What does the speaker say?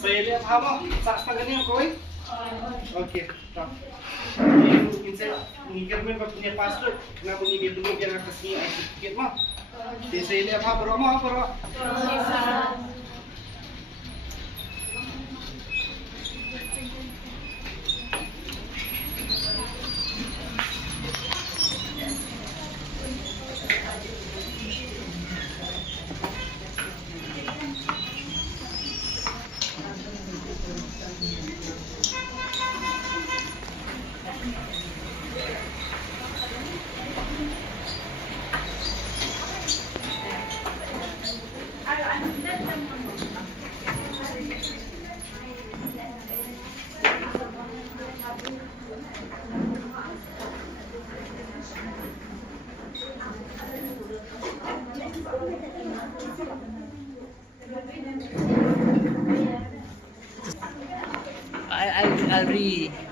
Saya lihat hama, sa ganyan ko eh. Okay, tak. Minsan, ngikir mo yung punya password. Kenapa ngikir dulu biar kasih certificate mah. Saya lihat ha, bro. I'll read.